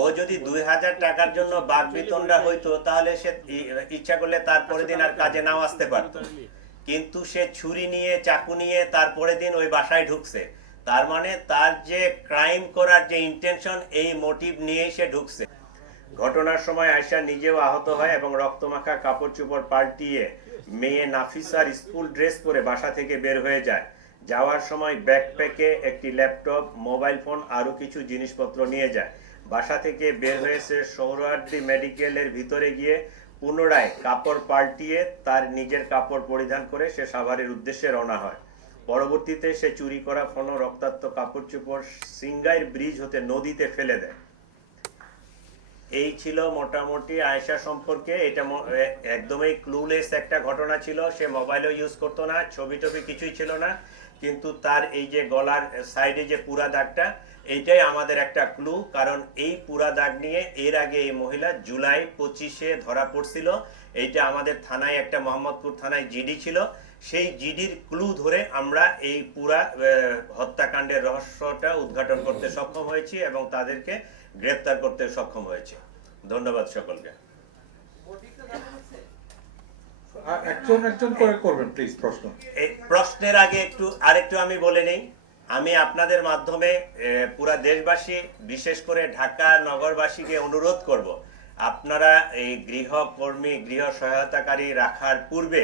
ও যদি 2000 টাকার জন্য বাঘ বিতণ্ডা হইতো তাহলে সে ইচ্ছা করলে তারপরে দিন আর কাজে নাও আসতে পারতো, কিন্তু সে ছুরি নিয়ে চাকু নিয়ে তারপরে দিন ওই বাসায় ঢুকছে। তার মানে তার যে ক্রাইম করার যে ইন্টেনশন, এই মোটিভ নিয়েই সে ঢুকছে। ঘটনার সময় আয়শা নিজেও আহত হয় এবং রক্তমাখা কাপড় চোপড় পাল্টিয়ে মেয়ে নাফিসার স্কুল ড্রেস পরে বাসা থেকে বের হয়ে যায়। যাওয়ার সময় ব্যাকপ্যাকে একটি ল্যাপটপ, মোবাইল ফোন আরো কিছু জিনিসপত্র নিয়ে যায়। বাসা থেকে বের হয়েছে সোহরাওয়ার্দী মেডিকেলের ভিতরে গিয়ে পুনরায় কাপড় পাল্টিয়ে তার নিজের কাপড় পরিধান করে সে সাভারের উদ্দেশ্যে রওনা হয়। পরবর্তীতে সে চুরি করা ফোন রক্তাক্ত কাপড় চোপড় সিঙ্গাইর ব্রিজ হতে নদীতে ফেলে দেয়। এই ছিল মোটামুটি আয়েশা সম্পর্কে। এটা একদমই ক্লুলেস একটা ঘটনা ছিল। সে মোবাইলও ইউজ করতো না, ছবি টবি কিছুই ছিল না, কিন্তু তার এই যে গলার সাইডে যে পুরা দাগটা, এইটাই আমাদের একটা ক্লু। কারণ এই পুরা দাগ নিয়ে এর আগে এই মহিলা জুলাই 25-এ ধরা পড়ছিল। এইটা আমাদের থানায়, একটা মোহাম্মদপুর থানায় জিডি ছিল। সেই জিডির ক্লু ধরে আমরা এই পুরা হত্যাকাণ্ডের রহস্যটা উদ্ঘাটন করতে সক্ষম হয়েছি এবং তাদেরকে গ্রেফতার করতে সক্ষম হয়েছে। ধন্যবাদ সকলকে। একজন একজন করে করবেন প্লিজ প্রশ্ন। এই প্রশ্নের আগে আরেকটু আমি বলে নেই, আমি আপনাদের মাধ্যমে পুরা দেশবাসী, বিশেষ করে ঢাকা নগরবাসীকে অনুরোধ করব, আপনারা এই গৃহকর্মী, গৃহ সহায়তাকারী রাখার পূর্বে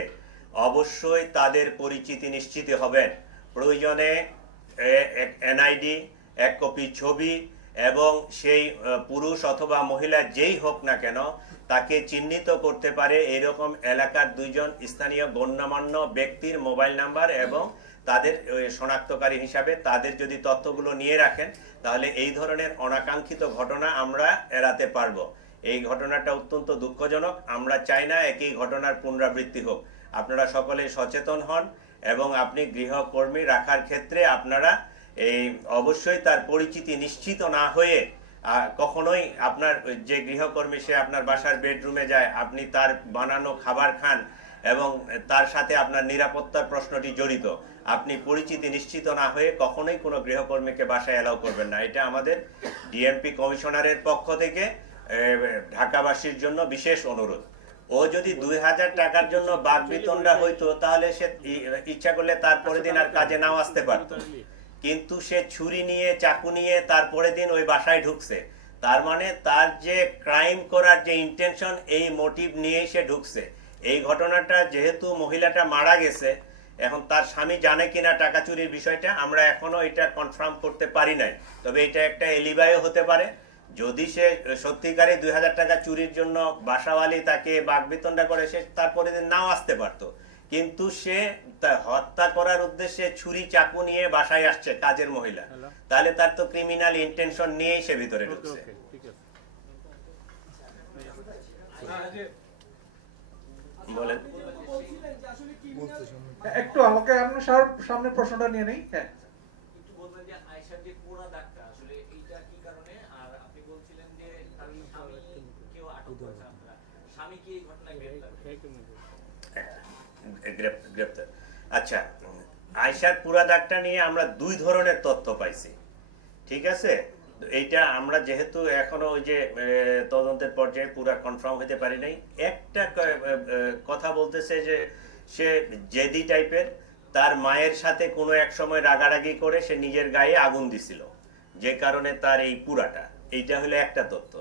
অবশ্যই তাদের পরিচিতি নিশ্চিত হবেন। প্রয়োজনে এনআইডি, এক কপি ছবি এবং সেই পুরুষ অথবা মহিলা যেই হোক না কেন তাকে চিহ্নিত করতে পারে এরকম এলাকার 2 জন স্থানীয় গণ্যমান্য ব্যক্তির মোবাইল নাম্বার এবং তাদের শনাক্তকারী হিসাবে তাদের যদি তথ্যগুলো নিয়ে রাখেন, তাহলে এই ধরনের অনাকাঙ্ক্ষিত ঘটনা আমরা এড়াতে পারবো। এই ঘটনাটা অত্যন্ত দুঃখজনক, আমরা চাই না একই ঘটনার পুনরাবৃত্তি হোক। আপনারা সকলে সচেতন হন এবং আপনি গৃহকর্মী রাখার ক্ষেত্রে আপনারা এই অবশ্যই তার পরিচিতি নিশ্চিত না হয়ে কখনোই আপনার যে গৃহকর্মী সে আপনার বাসার বেডরুমে যায়, আপনি তার বানানো খাবার খান এবং তার সাথে আপনার নিরাপত্তার প্রশ্নটি জড়িত, আপনি পরিচিতি নিশ্চিত না হয়ে কখনোই কোনো গৃহকর্মীকে বাসায় এলাও করবেন না। এটা আমাদের ডিএমপি কমিশনারের পক্ষ থেকে ঢাকাবাসীর জন্য বিশেষ অনুরোধ। ও যদি 2000 টাকার জন্য বাঘ বিতণ্ডা হইতো তাহলে সে ইচ্ছা করলে তারপরে দিন আর কাজে নাও আসতে পারতো, কিন্তু সে ছুরি নিয়ে চাকু নিয়ে তারপরে দিন ওই বাসায় ঢুকছে। তার মানে তার যে ক্রাইম করার যে ইন্টেনশন, এই মোটিভ নিয়েই সে ঢুকছে। এই ঘটনাটা যেহেতু মহিলাটা মারা গেছে, এখন তার স্বামী জানে কিনা টাকা চুরির বিষয়টা আমরা এখনো এটা কনফার্ম করতে পারি নাই, তবে এটা একটা এলিবাইও হতে পারে। যদি সে সত্যিকারে 2000 টাকা চুরির জন্য বাসাওয়ালি তাকে বাগবিতণ্ডা করে, সে তারপরে দিন নাও আসতে পারতো, কিন্তু সে হত্যা করার উদ্দেশ্যে ছুরি চাকু নিয়ে বাসায় আসছে কাজের মহিলা, তাহলে তার তো ক্রিমিনাল ইন্টেনশন নিয়েই সে ভিতরে ঢুকছে। বলেন একটু আমাকে আপনার সামনে প্রশ্নটা নিয়ে নেই। হ্যাঁ, একটু বলবেন যে আয়েশার যে পুরা দাগটা আসলে এইটা কি কারণে, আর আপনি বলছিলেন যে তার স্বামী কেউ আটক করেছে, আপনারা স্বামী কি এই ঘটনায় গ্রেপ্তার? আচ্ছা, আয়েশার পুরা দাগটা নিয়ে আমরা 2 ধরনের তথ্য পাইছি, ঠিক আছে? এইটা আমরা যেহেতু এখনো ওই যে তদন্তের পর্যায়ে পুরা কনফার্ম হতে পারি নাই। একটা কথা বলতেছে যে সে জেদি টাইপের, তার মায়ের সাথে কোনো এক সময় রাগারাগি করে সে নিজের গায়ে আগুন দিছিল, যে কারণে তার এই পুরাটা। এইটা হলো একটা তথ্য।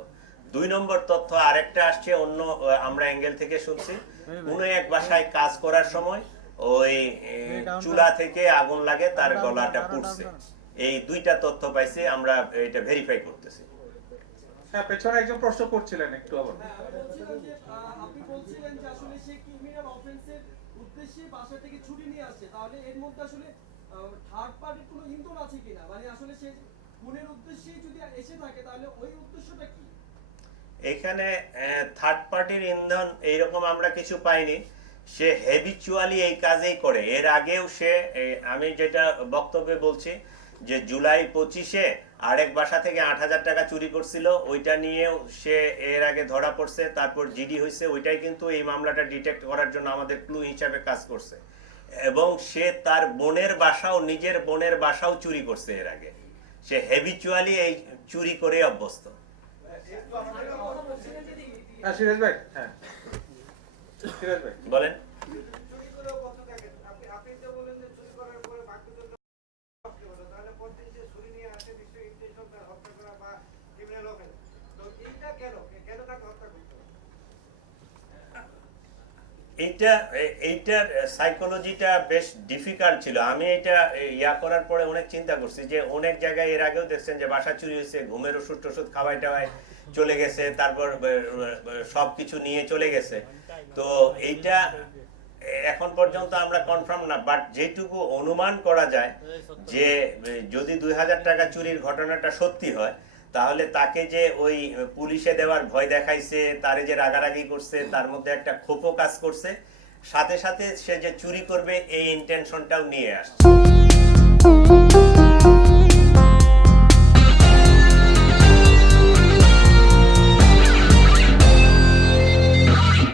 2 নম্বর তথ্য আরেকটা আসছে অন্য, আমরা অ্যাঙ্গেল থেকে শুনছি, কোনো এক বাসায় কাজ করার সময় ওই চুলা থেকে আগুন লাগে, তার গলাটা পুড়ছে। এই 2টা তথ্য পাইছি, আমরা এটা ভেরিফাই করতেছি। হ্যাঁ, পেছনে একজন প্রশ্ন করছিলেন, একটু আবার। আপনি বলছিলেন যে আসলে সে ক্রিমিনাল অফেন্সের উদ্দেশ্যে বাসা থেকে ছুরি নিয়ে আসছে, তাহলে এর মধ্যে আসলে থার্ড পার্টির কোনো ইন্ধন আছে কিনা? মানে আসলে সে খুনের উদ্দেশ্যে যদি এসে থাকে তাহলে ওই উদ্দেশ্যটা কি? এখানে থার্ড পার্টির ইন্ধন এইরকম আমরা কিছু পাইনি। সে হ্যাবিচুয়ালি এই কাজেই করে। এর আগেও সে, আমি যেটা বক্তব্যে বলছি যে জুলাই 25-এ আরেক বাসা থেকে 8000 টাকা চুরি করছিল, ওইটা নিয়েও সে এর আগে ধরা পড়ছে, তারপর জিডি হয়েছে। ওইটাই কিন্তু এই মামলাটা ডিটেক্ট করার জন্য আমাদের ক্লু হিসাবে কাজ করছে। এবং সে তার বোনের বাসাও, নিজের বোনের বাসাও চুরি করছে এর আগে। সে হ্যাবিচুয়ালি এই চুরি করে অভ্যস্ত। সিরাজ ভাই, হ্যাঁ সিরাজ ভাই, বলেন। চুরি করেও কত থাকে আপনি তো বলেন যে চুরি করার পরে বাকিদের তাহলে প্রত্যেক যে ছুরি নিয়ে আসে নিশ্চয়ই ইন্টেনশন তার হত্যা করা বা ক্রিমিনাল অফেন্স, তো এইটা কেন তাকে হত্যা করতে হবে? এইটার সাইকোলজিটা বেশ ডিফিকাল্ট ছিল। আমি এটা ইয়া করার পরে অনেক চিন্তা করছি যে অনেক জায়গায় এর আগেও দেখছেন যে বাসা চুরি হয়েছে, ঘুমের ওষুধ টষুধ খাওয়াই টাওয়াই চলে গেছে, তারপর সব কিছু নিয়ে চলে গেছে। তো এইটা এখন পর্যন্ত আমরা কনফার্ম না, বাট যেটুকু অনুমান করা যায় যে যদি 2000 টাকা চুরির ঘটনাটা সত্যি হয়, তাহলে তাকে যে ওই পুলিশে দেওয়ার ভয় দেখাইছে, তারে যে রাগারাগি করছে, তার মধ্যে একটা ক্ষোভও কাজ করছে, সাথে সাথে সে যে চুরি করবে এই ইন্টেনশনটাও নিয়ে আসছে।